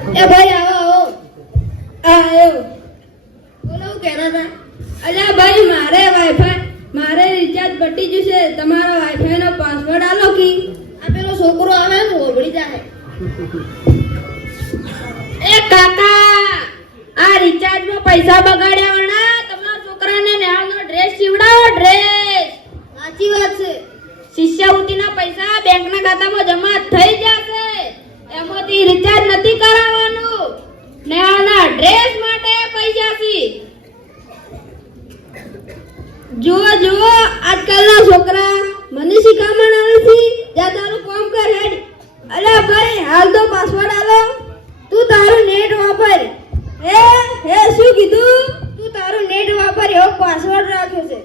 એ ભાઈ આવો આવો બોલો કેરા હતા અલ્યા ભાઈ મારે વાઈફાઈ મારે રિચાર્જ પટી ગયું છે તમારો વાઈફાઈ નો પાસવર્ડ આલો કી આ પેલો છોકરો આવે ને ઓબળી જાય એ કાકા આ રિચાર્જ માં પૈસા બગાડ્યા વણા તમારા છોકરાને નેહાનો ડ્રેસ સીવડાવો ડ્રેસ સાચી વાત છે શિષ્યવૃત્તિના પૈસા બેંકના ખાતામાં જમા થઈ જશે એમાંથી રિચાર્જ નથી કરાવવાનું નેહાના ડ્રેસ માટે પૈસા છે જુઓ જુઓ આજકાલના છોકરા મને શીખામણ આવે છે જા તારું કામ કર હેડ અલ્યા ભાઈ હાલ તો પાસવર્ડ આલો તું તારું નેટ વાપર હે શું કીધું તું તારું નેટ વાપર એવો પાસવર્ડ રાખ્યો છે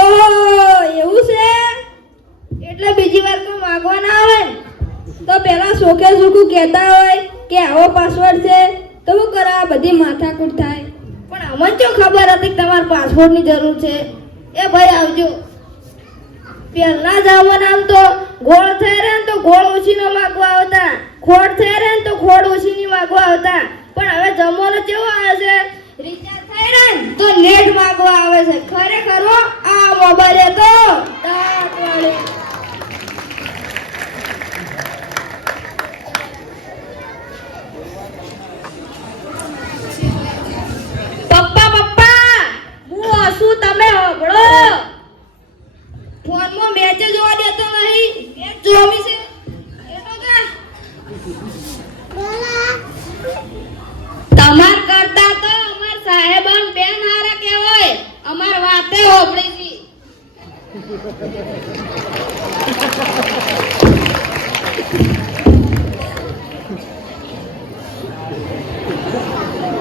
ઓહો એવું છે એટલે બીજી વાર કોઈ માંગવા ના આવે તો પેલા સોકે સુકું કહેતા હોય કે આવો પાસવર્ડ છે તો શું કરા બધી માથાકૂટ થાય પણ અમને શું ખબર હતી કે તમારે પાસવર્ડની જરૂર છે એ ભાઈ આવજો પહેલા જમાનામાં તો ગોળ થઈ રહે ને તો ગોળ ઓછીનો માંગવા આવતા ખોડ થઈ રહે ને તો ખોડ ઓછીની માંગવા આવતા પણ હવે જમાનો કેવો આવે છે રિચાર્જ થઈ રહે ને તો નેટ માંગવા આવે છે ખરેખર આ મોબાઈલ તો દાંત વાળે શું તમે હોબળો ફોનમાં મેચ જોવા દેતો નહીં મેચ જોવી છે એ તો કા તમાર કરતા તો અમાર સાહેબન બેન હારા કહેવાય અમાર વાતે હોબળી છે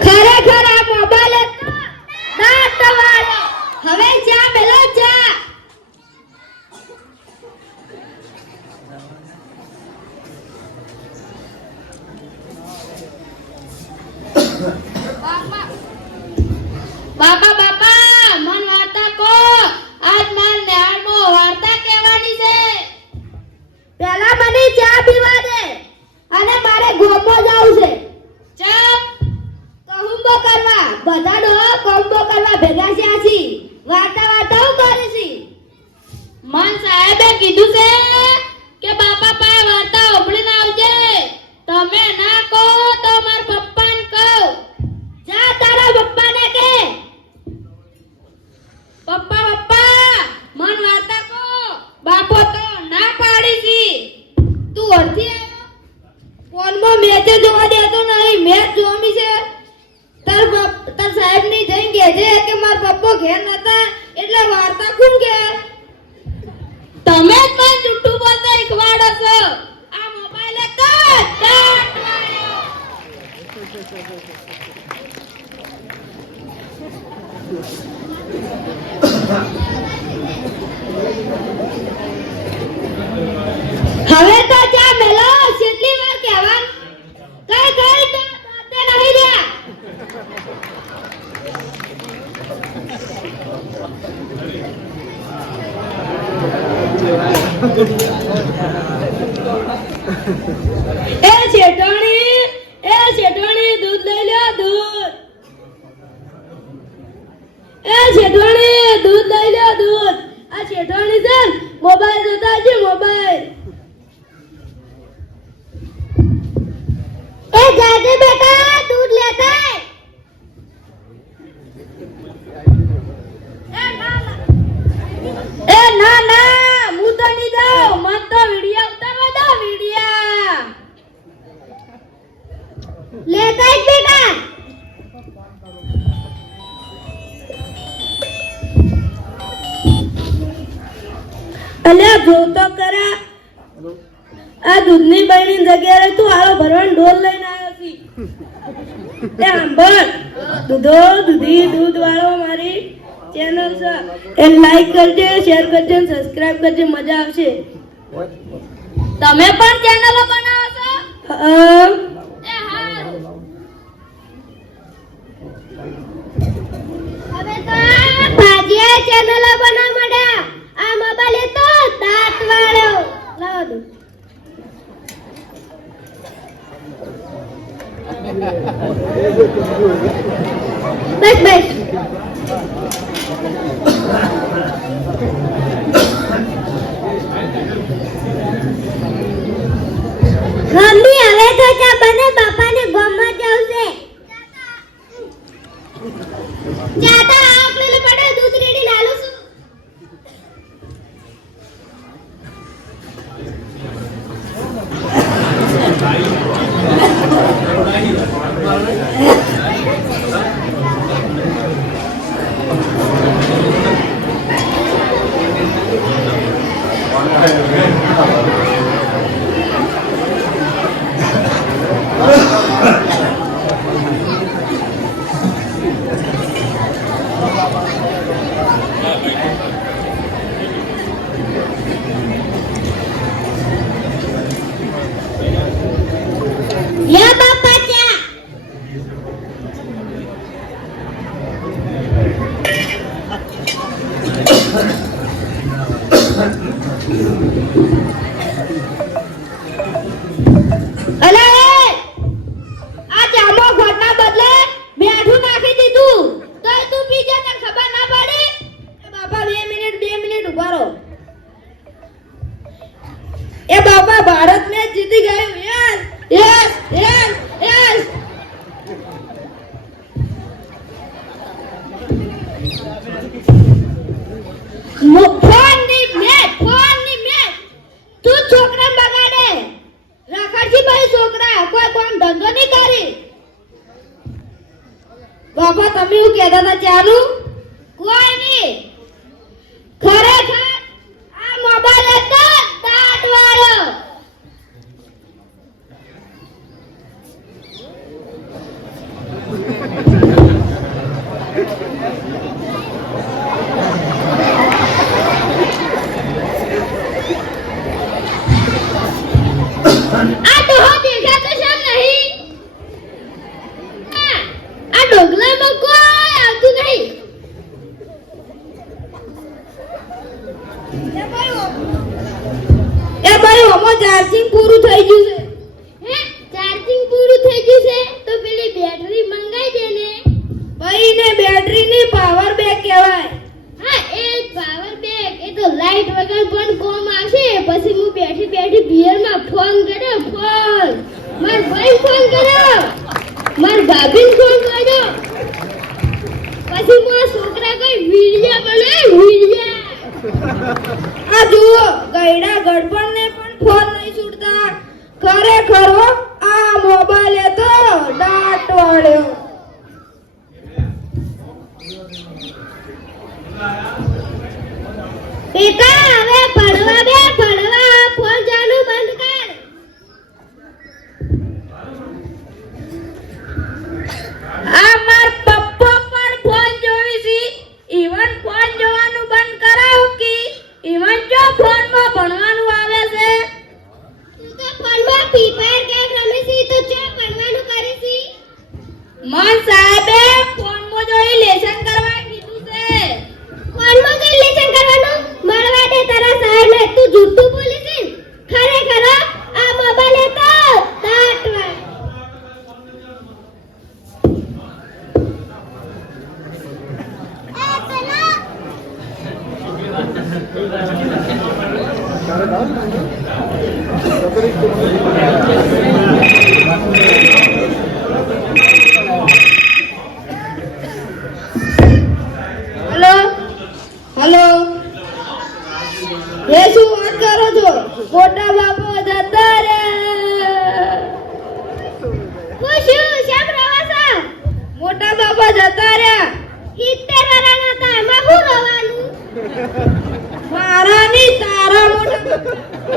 ખરેખર આ મોબાઈલ હવે ચા મેલો ચા બાપા બાપા મન વાર્તા કો આજ માર નેહાળમાં વાર્તા કહેવાની છે પહેલા મને ચા પીવા દે અને મારે ગોમો જાવું છે ચા કહુંબો કરવા બધા ડો કોમ્બો કરવા ભેગા છે આછી વાર્તા વાર્તાઓ કરે છે મન સાહેબે કીધું છે કે બાપા પાસે વાર્તા ઓપડીને આવજે તમે ના કહો તો માર પપ્પાને કહો જા તારા પપ્પાને કે પપ્પા પપ્પા મન વાર્તા કહો બાપો તો ના પાડી છે તું અડધી આવ્યો ફોનમાં મેચ જોવા દેતો નહીં મેચ જોમી છે તાર સાહેબ ની જઈ કહેજે કે માર પપ્પો ઘેર નતા એટલે વાર્તા કોણ કે તમે જ મને જુઠ્ઠું બોલતા શીખવાડો છો આ મોબાઈલે કાટ હવે તો જા મેલો કેટલી વાર કહેવાનું કઈ કઈ તો નહીં રહ્યા એ શેઠવાણી દૂધ લઈ લો દૂધ એ શેઠવાણી દૂધ લઈ લો દૂધ આ શેઠવાણી છે મોબાઈલ જોતા છે મોબાઈલ એ જાજે બેટા દૂધ લેતા એ ના ના હું તો નહીં દઉં મત તો વિડિયા ઉતારવા દો વિડિયા લેતા જ બેટા અલ્યા જો તો કરા આ દૂધની બહેની જગ્યાએ તું હાલો ભરવાન ઢોલ લઈને આવ્યો છી એ આંબળ દૂધો દૂધી દૂધ વાળો મારી ચેનલ છે એ લાઈક કરજે શેર કરજે અને સબસ્ક્રાઇબ કરજે મજા આવશે તમે પણ ચેનલો બનાવો છો એ હા હવે તો ભાજીયા ચેનલો બનાવ મળ્યા આ મોબાઈલ તો દાંત વાળો લાવો દો બસ બસ. મમ્મી હવે તો ચા બને, બાપાને ગમવા જાવશે. જાતા આપણે પડે દૂધ રેડી લાલું છું. યા બાપા ચા. અલે આ ચામો ઘોટના બદલે બેઠું નાખી દીધું તો તું પી જા, તને ખબર ના પડે? બાપા 2 મિનિટ ઉભા રહો. એ બાપા ભારત મેચ જીતી ગયું. Yes yes yes yes. ફોનની મેચ તું છોકરા બગાડે. રખડજી ભાઈ છોકરા કોઈ કોમ ધંધો નહીં કરી. બાપા તમે એવું કહેતા હતા ચાલુ કોઈ નહીં. ખરેખર આ મોબાઈલ હતો દાટ વાળો. આ તો હો દેખાતો છે નહીં. આ ડોગલામાં કોઈ આવતું નહીં. એ ભાઈ હોમો ચાર્જિંગ પૂરું થઈ ગયું છે. હે ચાર્જિંગ પૂરું થઈ ગયું છે તો પેલી બેટરી મંગાઈ દે ને. ભાઈ ને બેટરી ની પાવર બેક કહેવાય. હા એ પાવર બેક. એ તો લાઈટ વગર પણ કોમ આવશે. પછી હું બેઠી બિયર માં ફોન કર્યો. ફોન માર ભાઈ ફોન કર્યો, માર ભાભી ફોન કર્યો. પછી હું આ છોકરા કઈ વિડિયા બનાય વિડિયા. આ જુઓ ગયડા ગડપણ ને પણ ફોન નહીં છૂટતા. ખરેખર હો આ મોબાઈલ એ તો દાટ વાળ્યો. બેટા હવે ભણવા ફોન ચાલુ બંધ કર. આ માર પપ્પો પણ ફોન જોવી છે. ઈવન ફોન જોવાનું બંધ કરાવ કે ઈવન જો ફોનમાં ભણવાનું આવે છે. તું તો ફોનમાં ફ્રી ફાયર ગેમ રમે છે તો જો ભણવાનું કરે છે. મન સાહેબે ફોનમાં જોઈ લેસન કરવા કીધું છે. ફોનમાં જોઈ લેસન કરવાનું મારવા દે તારા સાહેબ ને. તું જૂઠું બોલે છે. ખરેખર આ મોબાઈલ એ તો દાટવા. Hello hello. એ શું વાત કરો છો? મોટા બાપો જતા રે. શું શેમ રવાસા? મોટા બાપા જતા રહ્યા. 70 વર્ષના હતા એમાં શું રવાનું? મારા ની તારા મોટા.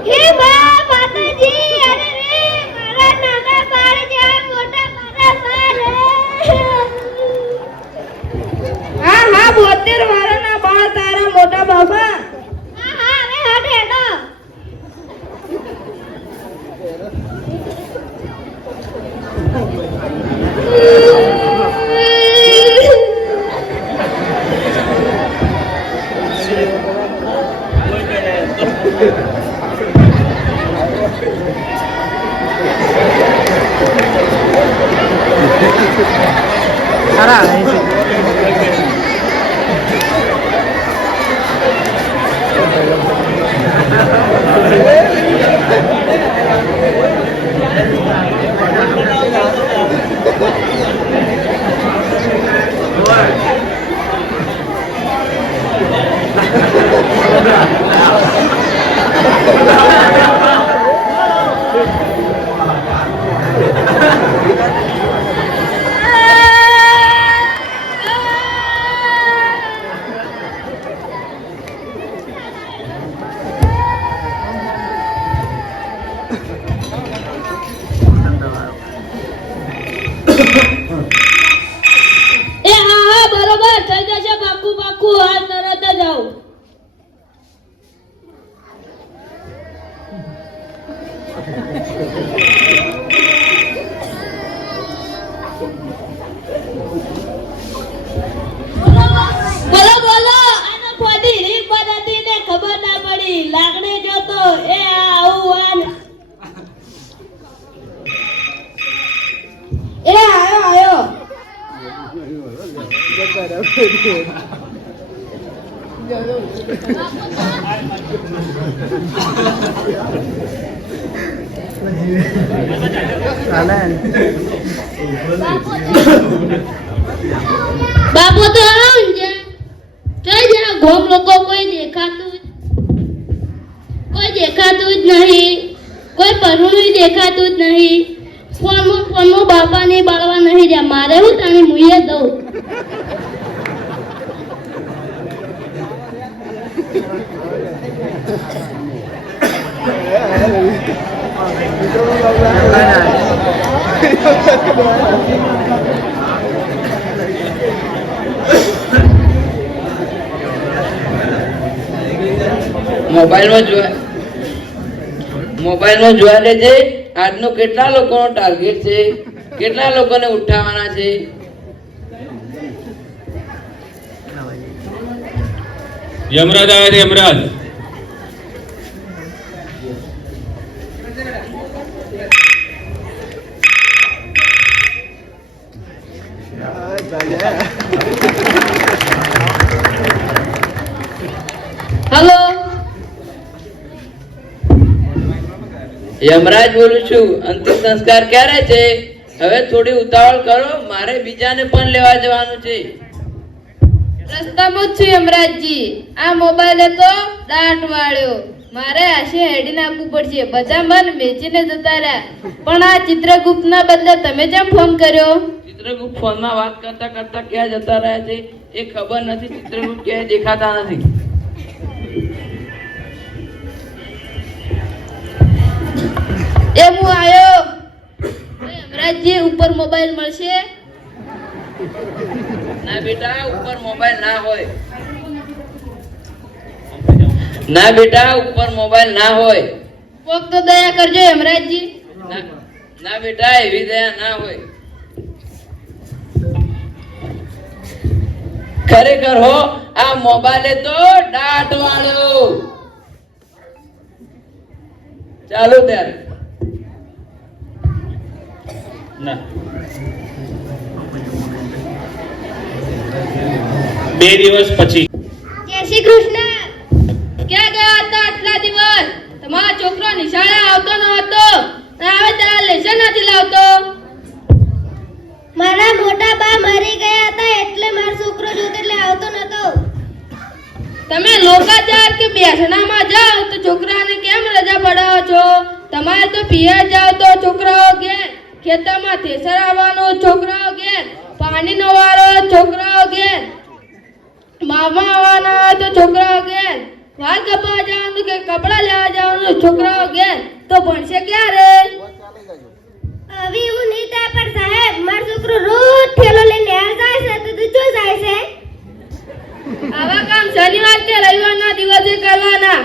હે બા માતાજી. અરે રે મારા નાના બાર જેવા મોટા મારા બાર. હા 72 વર્ષના બાળ તારા મોટા બાપા. હા હવે હટ હેડો. ખરા એ હા હા બરોબર થઈ જશે પાકું પાકું હાલ તરત જ આવું બોલો બોલો આનો ફોડી રીત બનાતી ને ખબર ના પડી લાગણી જોતો એ આવું આન એ આયો બાપુ તો આવજે કઈ જા ગોમ લોકો કોઈ દેખાતું જ નહીં કોઈ પરુણું દેખાતું જ નહીં ફોનમાં બાપાને બાળવા નહીં રહ્યા મારે હું તાણી મુઈએ દઉં મોબાઈલમાં જોવા લેજે આજનો કેટલા લોકોનો ટાર્ગેટ છે કેટલા લોકોને ઉઠાવવાના છે યમરાજ આવે છે યમરાજ હેલો યમરાજ બોલું છું અંતિમ સંસ્કાર ક્યારે છે હવે થોડી ઉતાવળ કરો મારે બીજાને પણ લેવા જવાનું છે રસ્તામાં જ છું યમરાજજી આ મોબાઈલે તો દાંત વાળ્યો મારે આશે હેડી નાખવું પડશે બધા મન મેચીને જતા રહ્યા પણ આ ચિત્રગુપ્તના બદલે તમે જેમ ફોન કર્યો ચિત્રગુપ્ત ફોનમાં વાત કરતા કરતા ક્યાં જતા રહ્યા છે એ ખબર નથી ચિત્રગુપ્ત ક્યાંય દેખાતા નથી એ હું આયો યમરાજજી ઉપર મોબાઈલ મળશે ના બેટા ઉપર મોબાઈલ ના હોય ના બેટા ઉપર મોબાઈલ ના હોય કોક તો દયા કરજો યમરાજજી ના બેટા એવી દયા ના હોય ખરેખર હો આ મોબાઈલે તો દાંત વાળ્યો ચાલો ત્યારે ના 2 દિવસ પછી જય શ્રી કૃષ્ણ ક્યાં ગયા હતા આટલા દિવસ તમારો છોકરો નિશાળે આવતો ન હતો હવે તારા લેસન નથી લાવતો મારા મોટા બા મરી ગયા હતા એટલે મારો છોકરો જોતો એટલે આવતો નતો તમે લોકાચાર કે બેસણામાં જાઓ તો છોકરાને કેમ રજા પડાવો છો તમારે તો પિયર જાઓ તો છોકરાઓ ઘેર ખેતરમાં થેસર આવવાનું છોકરાઓ ઘેર પાણી નો વારો છોકરાઓ ઘેર મામા આવવાના તો છોકરાઓ ઘેર વાળ કપાવા જવાનું કે કપડા લેવા જવાનું છોકરાઓ ઘેર તો ભણશે ક્યારે હવે હું નહીં થાય પણ સાહેબ મારો છોકરો રોજ ઠેલો લઈને જાય છે તો તું જાય છે આવા કામ શનિવાર કે રવિવારના દિવસે કરવાના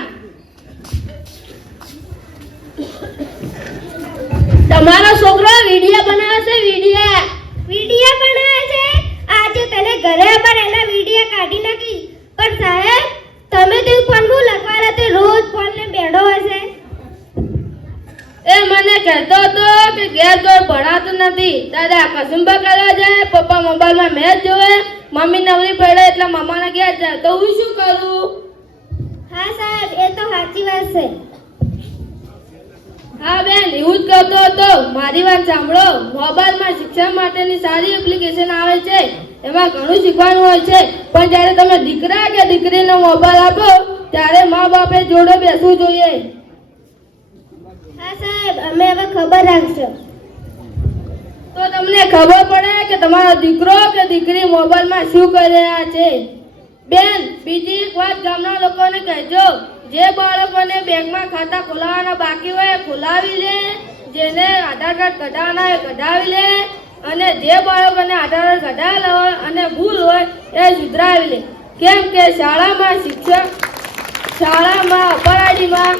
તમારો છોકરો વિડિયો બનાવે છે વિડિયો બનાવે છે આજે તને ઘરે પર એના વિડિયો કાઢી નાખી પણ સાહેબ તમે તે ફોનમાં લખવાના તે રોજ ફોન ને બેઠો હશે એ મને કહેતો હતો કે ઘેર કોઈ ભણાતું નથી. દાદા કસુંબા કરવા જાય, પપ્પા મોબાઈલમાં મેચ જોવે, મમ્મી નવરી પડે એટલે મમ્માના ઘેર જાય. તો હું શું કરું? હા સાહેબ, એ તો સાચી વાત છે. હા બેન, એવું જ કહેતો હતો. મારી વાત સાંભળો. મોબાઈલમાં શિક્ષણ માટેની સારી એપ્લિકેશન આવે છે. એમાં ઘણું શીખવાનું હોય છે. પણ જ્યારે તમે દીકરા કે દીકરીને મોબાઈલ આપો ત્યારે મા બાપે જોડે બેસવું જોઈએ. હા સાહેબ, અમે હવે ખબર રાખશો. તો તમને ખબર પડે કે તમારો દીકરો કે દીકરી મોબાઈલમાં શું કરી રહ્યા છે. બેન, બીજી એક વાત ગામના લોકોને કહેજો. જે બાળકોને બેંકમાં ખાતા ખોલાવવાના બાકી હોય ખોલાવી લે, જેને આધાર કાર્ડ કઢાવવાના હોય કઢાવી લે, અને જે બાળકોને આધાર કાર્ડ કઢાવેલા હોય અને ભૂલ હોય એ સુધરાવી લે. કેમ કે શાળામાં અપરાધીમાં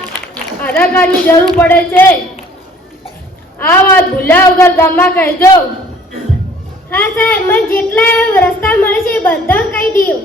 આધાર કાર્ડની જરૂર પડે છે. આ વાત ભૂલ્યા વગર ગામમાં કહેજો. હા સાહેબ, મને જેટલા રસ્તા મળે છે એ બધા કહી દઉં.